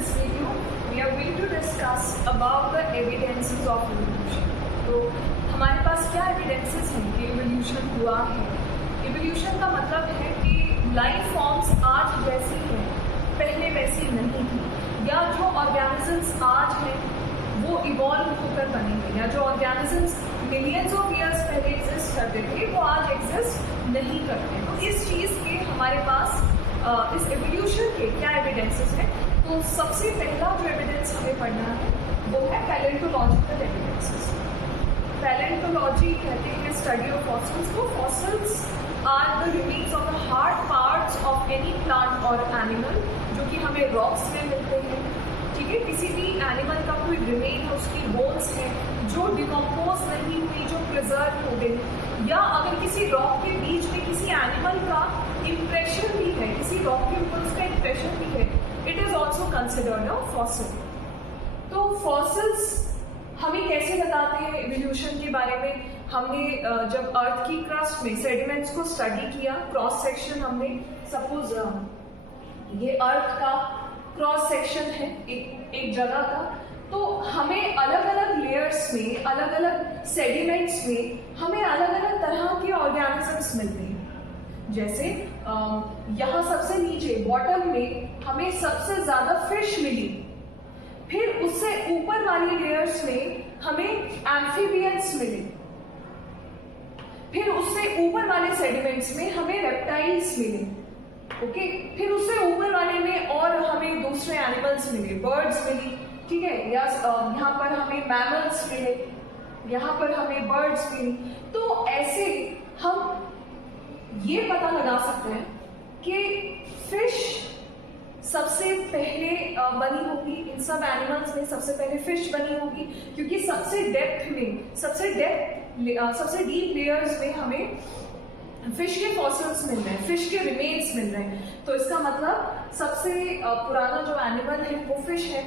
this video we are going to discuss about the evidences of evolution. तो हमारे पास क्या evidences हैं कि evolution हुआ है? Evolution का मतलब है कि लाइफ फॉर्म्स आज जैसी हैं पहले वैसी नहीं थी, या जो ऑर्गेनिजम्स आज हैं वो इवॉल्व होकर बनेंगे, या जो ऑर्गेनिजम्स मिलियंस ऑफ ईयर्स पहले एग्जिस्ट करते थे वो आज एग्जिस्ट नहीं करते। तो इस चीज़ के हमारे पास इस एवोल्यूशन के क्या एविडेंसेस हैं? तो सबसे पहला जो एविडेंस हमें पढ़ना है वो है पैलेंटोलॉजिकल एविडेंसेस। पैलेंटोलॉजी कहते हैं स्टडी ऑफ फॉसिल्स को। Fossils are the remains of the hard parts of any plant or animal जो कि हमें रॉक्स में मिलते हैं। ठीक है, किसी भी एनिमल का कोई रिमेन है, उसकी बोन्स है जो डिकम्पोज नहीं हुई, जो प्रिजर्व हो गई, या अगर किसी रॉक के बीच में किसी एनिमल का इम्प्रेशन भी है, किसी रॉक के ऊपर उसका इम्प्रेशन भी है, it is also considered a fossil. तो फॉसिल्स हमें कैसे बताते हैं इवोल्यूशन के बारे में? हमने जब अर्थ की क्रस्ट में सेडिमेंट्स को स्टडी किया, क्रॉस सेक्शन हमने सपोज ये अर्थ का क्रॉस सेक्शन है एक जगह का, तो हमें अलग अलग लेयर्स में, अलग अलग सेडिमेंट्स में हमें अलग अलग तरह के ऑर्गेनिजम्स मिलते हैं। जैसे यहाँ सबसे नीचे बॉटम में हमें सबसे ज्यादा फिश मिली, फिर उससे ऊपर वाली लेयर्स में हमें एम्फीबियंस मिले, फिर उससे ऊपर वाले सेडिमेंट्स में हमें रेप्टाइल्स मिले, ओके, फिर उससे ऊपर वाले में और हमें दूसरे एनिमल्स मिले, बर्ड्स मिली, ठीक है, या यहाँ पर हमें मैमल्स मिले, यहाँ पर हमें बर्ड्स मिली। तो ऐसे हम ये पता लगा सकते हैं कि फिश सबसे पहले बनी होगी, इन सब एनिमल्स में सबसे पहले फिश बनी होगी, क्योंकि सबसे डेप्थ में, सबसे डीप लेयर्स में हमें फिश के फॉसिल्स मिल रहे हैं, फिश के रिमेन्स मिल रहे हैं। तो इसका मतलब सबसे पुराना जो एनिमल है वो फिश है,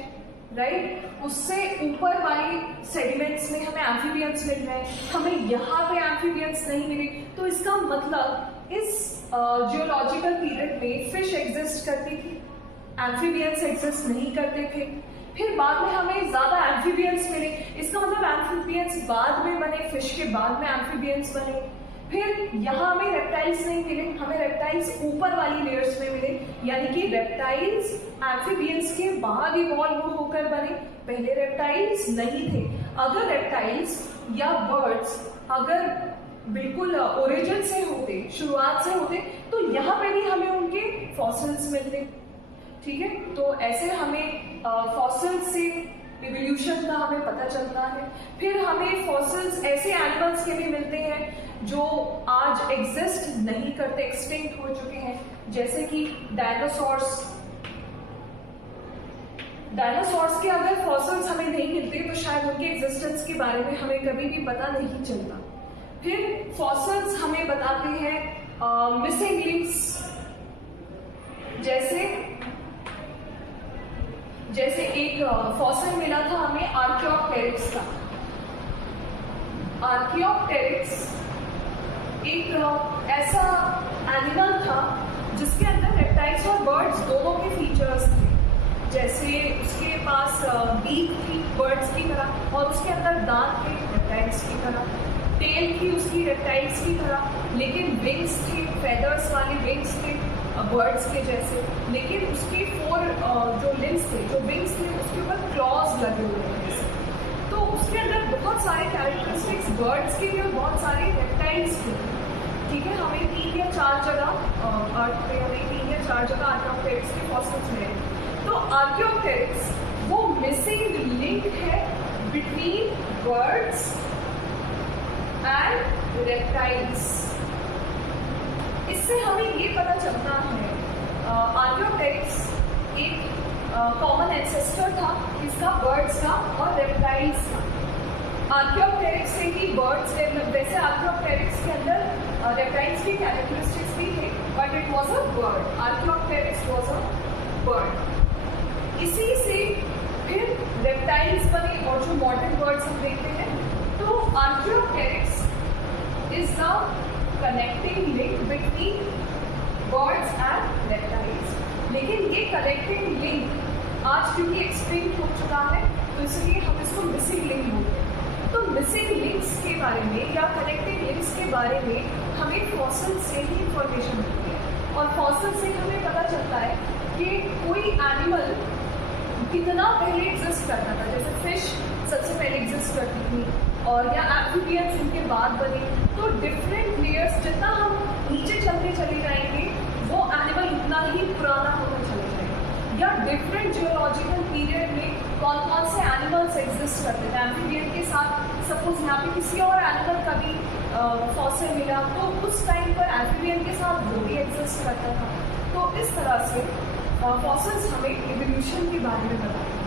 राइट। उससे ऊपर वाली सेडिमेंट्स में हमें एम्फीबियंस मिल रहे हैं, हमें यहाँ पे एम्फीबियंस नहीं मिले। तो इसका मतलब इस जियोलॉजिकल पीरियड में फिश एग्जिस्ट करती थी, एम्फीबियंस एग्जिस्ट नहीं करते थे। फिर बाद में हमें ज्यादा एम्फीबियंस मिले, इसका मतलब एम्फीबियंस बाद में बने, फिश के बाद में एम्फीबियंस बने। फिर यहाँ हमें रेप्टाइल्स नहीं मिले, हमें रेप्टाइल्स ऊपर वाली लेयर्स में मिले, यानी कि रेप्टाइल्स एम्फीबियंस के बाद इवॉल्व होकर बने, पहले रेप्टाइल्स नहीं थे। अगर रेप्टाइल्स या बर्ड्स अगर बिल्कुल ओरिजिन से होते, शुरुआत से होते, तो यहाँ पे भी हमें उनके फॉसिल्स मिलते। ठीक है, तो ऐसे हमें फॉसिल्स से इवोल्यूशन का हमें पता चलता है। फिर हमें फॉसिल्स ऐसे एनिमल्स के भी मिलते हैं जो आज एग्जिस्ट नहीं करते, एक्सटिंक्ट हो चुके हैं, जैसे कि डायनासोर्स। डायनासोर्स के अगर फॉसिल्स हमें नहीं मिलते तो शायद उनके एग्जिस्टेंस के बारे में हमें कभी भी पता नहीं चलता। फिर फॉसिल्स हमें बताते हैं मिसिंग लिंक्स, जैसे एक फॉसिल मिला था हमें आर्कियोप्टेरिक्स का। आर्कियोप्टेरिक्स एक ऐसा एनिमल था जिसके अंदर रेप्टाइल्स और बर्ड्स दोनों के फीचर्स थे। जैसे उसके पास बीक थी बर्ड्स की तरह, और उसके अंदर दांत थे रेप्टाइल्स की तरह, टेल थी उसकी रेप्टाइल्स की तरह, लेकिन विंग्स थे, फेदर्स वाले विंग्स थे बर्ड्स के जैसे, लेकिन उसके 4 जो लिम्स थे, जो विंग्स थे, उसके ऊपर क्लॉज लगे हुए थे। तो उसके अंदर बहुत सारे कैरेक्टरिस्टिक्स बर्ड्स के थे और बहुत सारे रेप्टाइल्स के। ठीक है, हमें 3 या 4 जगह अर्थ पे हमें 3 या 4 जगह आर्कियोप्टेरिक्स के फॉसिल्स मिले। तो आर्कियोप्टेरिक्स वो मिसिंग लिंक है बिटवीन बर्ड्स एंड रेप्टाइल्स। इससे हमें ये पता चलता है आर्कियोप्टेरिक्स एक कॉमन एंसेस्टर था, इसका बर्ड्स का और रेप्टाइल्स का। आर्कियोप्टेरिक्स से ही बर्ड्स डेवलप, वैसे आर्कियोप्टेरिक्स के अंदर रेप्टाइल्स की कैरेक्टरिस्टिक्स भी थे, but it was a bird. Archaeopteryx was a bird. इसी से फिर रेप्टाइल्स बने और जो मॉडर्न बर्ड्स हम देखते हैं। तो Archaeopteryx is the connecting link between birds and reptiles. लेकिन ये कनेक्टिंग लिंक आज क्योंकि एक्सप्लेन हो चुका है तो इसलिए हम इसको मिसिंग लिंक बोलते हैं। तो मिसिंग लिंक्स के बारे में या कनेक्टिंग लिंक्स के बारे में हमें फॉसिल से ही इंफॉर्मेशन मिलती है और फॉसिल से हमें पता चलता है कि कोई एनिमल कितना पहले एग्जिस्ट करता था। जैसे फिश सबसे पहले एग्जिस्ट करती थी और या एम्फीबियंस इनके बाद बने। तो डिफरेंट लेयर्स जितना हम नीचे चलते चले जाएंगे वो एनिमल उतना ही पुराना होता चला जाएगा। या डिफरेंट जियोलॉजिकल पीरियड में कौन कौन से एनिमल्स एग्जिस्ट करते थे। एम्फीबियन के साथ सपोज यहाँ पे किसी और एनिमल का भी फॉसिल मिला तो उस टाइम पर एम्फीबियन के साथ वो भी एग्जिस्ट करता था। तो इस तरह से फॉसिल्स हमें इवोल्यूशन के बारे में बताते हैं।